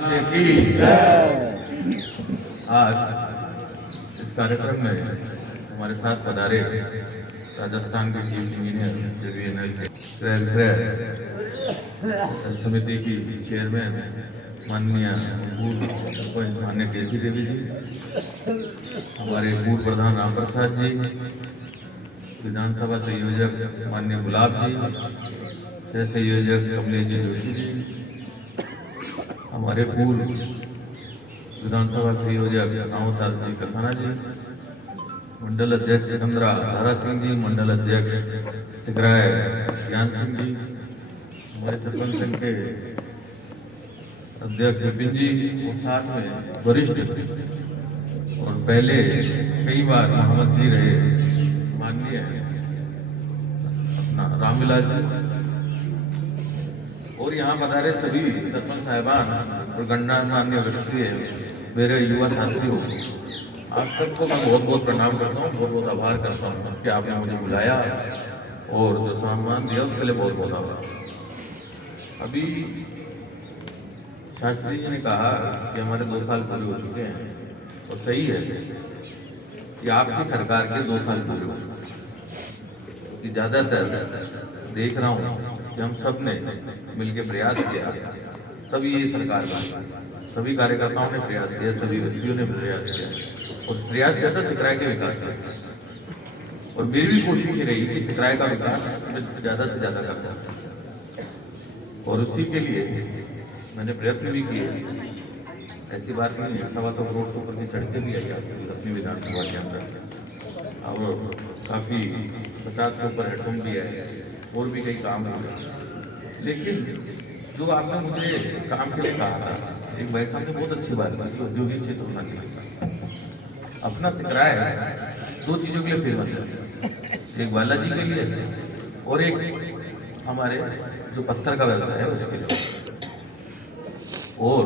की आज इस कार्यक्रम में हमारे साथ पधारे राजस्थान के चीफ इंजीनियर JVNL के समिति की चेयरमैन माननीय पूर्व सरपंच माननीय केसी देवी जी, हमारे पूर्व प्रधान राम प्रसाद जी, विधानसभा संयोजक माननीय गुलाब जी, सह संयोजक कमलेश जी जोशी जी, हमारे पूर्व विधानसभा संयोजक रामदास जी कसाना जी, मंडल अध्यक्ष सिकंदरा धारा सिंह जी, मंडल अध्यक्ष सिगराय ज्ञान सिंह जी, हमारे सरपंच संघ के अध्यक्ष विपिन जी और साथ में वरिष्ठ और पहले कई बार महामंत्री रहे माननीय अपना रामविलास जी और यहाँ पधारे सभी सरपंच साहिबान और गणमान्य व्यक्ति, मेरे युवा साथियों, आप सबको मैं बहुत बहुत प्रणाम करता हूँ, बहुत बहुत आभार करता हूँ कि आपने मुझे बुलाया और जो सम्मान दिया उसके लिए बहुत बहुत आभार। अभी शास्त्री जी ने कहा कि हमारे 2 साल पूरे हो चुके हैं और सही है कि आपकी सरकार के 2 साल पूरे हो चुके हैं। ज़्यादातर देख रहा हूँ कि हम सब ने मिलकर प्रयास किया, तभी ये सरकार बनी, सभी कार्यकर्ताओं ने प्रयास किया, सभी व्यक्तियों ने प्रयास किया और प्रयास किया था सिकराय के विकास का। और मेरी भी कोशिश ये रही कि सिकराय का विकास ज़्यादा से ज़्यादा करता और उसी के लिए मैंने प्रयत्न भी किए। ऐसी बात नहीं है, 125 करोड़ से ऊपर की सड़कें भी आई अपनी विधानसभा के अंदर और काफ़ी 50 से ऊपर हेडपम्प भी है और भी कई काम हुए। लेकिन जो आपने मुझे काम के लिए कहा था, एक भाई साहब ने बहुत अच्छी बात की कि औद्योगिक क्षेत्र होना चाहिए। अपना सिकराय 2 चीज़ों के लिए फेमस है, एक बालाजी के लिए और एक हमारे जो पत्थर का व्यवसाय है उसके लिए। और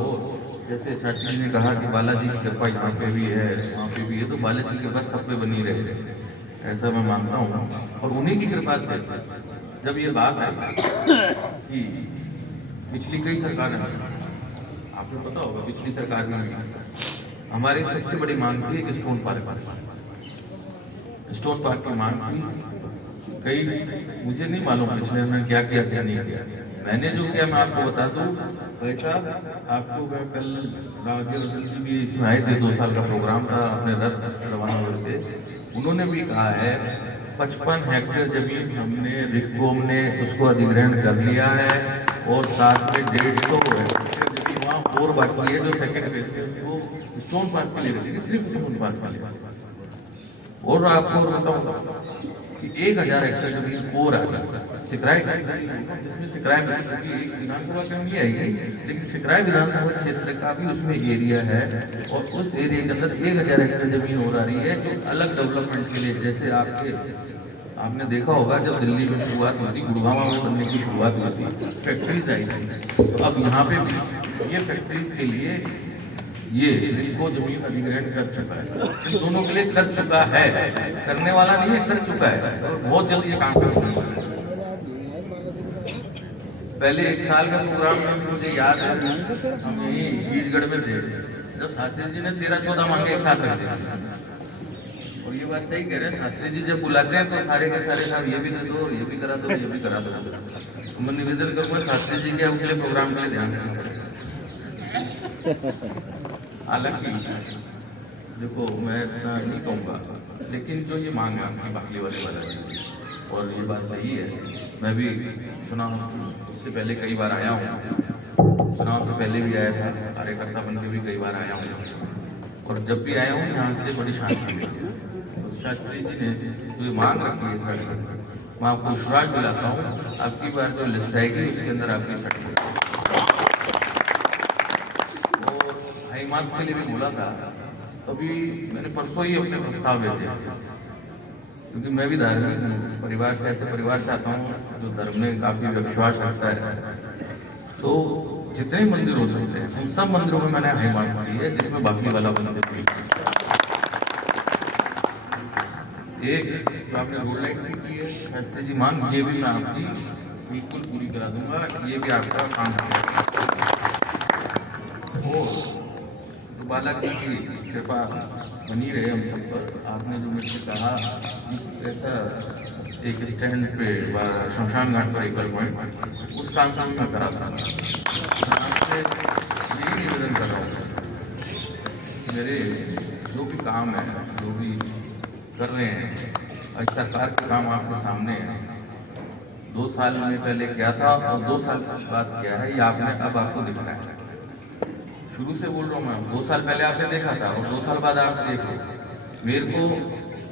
जैसे शास्त्री जी ने कहा कि बालाजी की कृपा यहाँ पे भी है, वहाँ पे भी है, तो बालाजी की कृपा सब पे बनी रहे, ऐसा मैं मानता हूँ। और उन्हीं की कृपा से जब ये बात आई कि पिछली कई सरकारें, आपको पता होगा पिछली सरकार में हमारी सबसे बड़ी मांग थी एक स्टोन पार्क की मांग थी। कई मुझे नहीं मालूम पिछले में क्या किया क्या नहीं किया, मैंने जो किया मैं आपको बता दूं। वैसा आपको मैं कल राजेंद्र जी भी इसमें आए थे, 2 साल का प्रोग्राम था, अपने रथ रवाना हुए थे, उन्होंने भी कहा है 55 हेक्टेयर जमीन हमने रिक्कोम ने उसको अधिग्रहण कर लिया है और साथ में 150 हेक्टेयर जमीन वहाँ और बाकी है जो सेकेंड फेज में उसको स्टोन पार्क के लिए रखेंगे, सिर्फ स्टोन पार्क के लिए। और आपको बताऊँ कि 1000 हेक्टेयर जमीन और आ सिकराय जिसमें सिकराय विधानसभा के नहीं आएगी, लेकिन सिकराय विधानसभा क्षेत्र का भी उसमें एरिया है और उस एरिया के अंदर 1000 हेक्टेयर जमीन और आ रही है जो अलग डेवलपमेंट के लिए, जैसे आपने देखा होगा जब दिल्ली में शुरुआत हुई थी, गुड़गांव में बनने की शुरुआत हुई थी, फैक्ट्रीज आई थी, तो अब यहाँ पे ये फैक्ट्रीज के लिए ये इनको जमीन अधिग्रहण कर चुका है, इन दोनों के लिए कर चुका है, करने वाला नहीं है, कर चुका है और बहुत जल्दी ये काम करने वाला है। पहले 1 साल का प्रोग्राम में मुझे याद है, हम यही बीजगढ़ में थे जब शास्त्री जी ने 13-14 मांगे एक साथ रख दिया। और ये बात सही कह रहे हैं, शास्त्री जी जब बुलाते हैं तो सारे के सारे साहब ये भी दे दो और ये भी करा दो, ये भी करा दो। मैं निवेदन करूँगा शास्त्री जी के अगले प्रोग्राम के लिए ध्यान देना पड़ेगा। हालांकि देखो मैं इतना नहीं कहूँगा, लेकिन जो ये मांग है बाकी वाले और ये बात सही है। मैं भी चुनाव उससे पहले कई बार आया हूँ, चुनाव से पहले भी आया था, कार्यकर्ता बन के भी कई बार आया हूँ और जब भी आया हूँ यहाँ से बड़ी शांति मिली। तो शास्त्री जी ने जो मांग रखी है सड़क, मैं आपको विश्वास दिलाता हूँ आपकी बार जो लिस्ट आएगी उसके अंदर आपकी सड़क और हाई मार्क्स के लिए भी बोला था। तभी मैंने परसों ही अपने प्रस्ताव भेजे, क्योंकि मैं भी धार्मिक परिवार से ऐसे परिवार से आता हूँ जो धर्म में काफी विश्वास रखता है। तो जितने मंदिर हो सकते हैं उन सब मंदिरों में मैंने हाई मार्क्स दी है, जिसमें बाकी वाला मंदिर भी एक तो आपने रोड लाइट भी की है शास्त्री जी मांग, ये भी मैं आपकी बिल्कुल पूरी करा दूंगा, ये भी आपका काम है। तो बालाजी की कृपा बनी रहे हम सब पर। आपने जो मुझसे कहा कि ऐसा एक स्टैंड पे शमशान घाट पर एकल पॉइंट, उस काम का भी मैं करा था। मैं आपसे यही निवेदन कर रहा हूँ, मेरे जो भी काम है, जो भी कर रहे हैं, आज सरकार का काम आपके सामने है। 2 साल में पहले क्या था और 2 साल बाद क्या है, ये आपने अब आपको दिख रहा है। शुरू से बोल रहा हूँ मैं, 2 साल पहले आपने देखा था और 2 साल बाद आप देख लो। मेरे को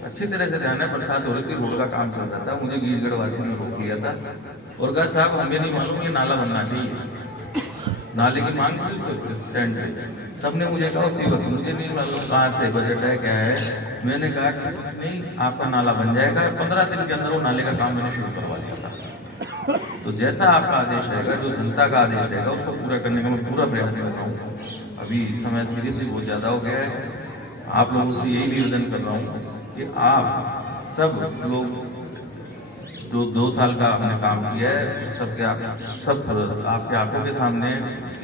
अच्छी तरह से ध्यान है, बरसात हो रही थी, रोड का काम चल रहा था, मुझे गीजगढ़ वासी ने रोक लिया था और कहा साहब हमें नहीं मालूम ये नाला बनना चाहिए। नाले की मांग थी स्टैंड पे, सबने मुझे कहा उसी वक्त, मुझे नहीं मालूम कहाँ से बजट है क्या है। मैंने कहा कि कुछ नहीं, आपका नाला बन जाएगा। 15 दिन के अंदर वो नाले का काम मैंने शुरू करवा दिया था। तो जैसा आपका आदेश रहेगा, जो जनता का आदेश रहेगा, उसको पूरा करने का मैं पूरा प्रयास कर रहा हूँ। अभी समय सीरियसली बहुत ज़्यादा हो गया है। आप लोगों से यही निवेदन कर रहा हूँ कि आप सब लोग जो 2 साल का हमने काम किया है, सबके आपके आंखों के सामने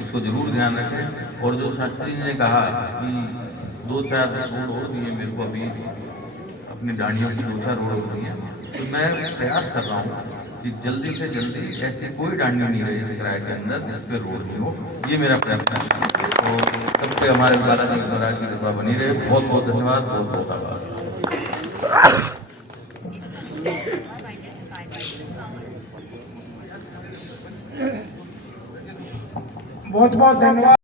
इसको जरूर ध्यान रखें। और जो शास्त्री जी ने कहा कि 2-4 रोड और दिए मेरे को, अभी अपनी डांडियों की 2-4 रोड और दिए, तो मैं प्रयास कर रहा हूँ कि जल्दी से जल्दी ऐसी कोई डांडी नहीं रही इस किराए के अंदर जिस पे रोड नहीं हो। ये मेरा प्रयत्न है। तो सब पे हमारे बालाजी महाराज की कृपा बनी रहे। बहुत बहुत धन्यवाद, बहुत बहुत आभार। बहुत बहुत धन्यवाद।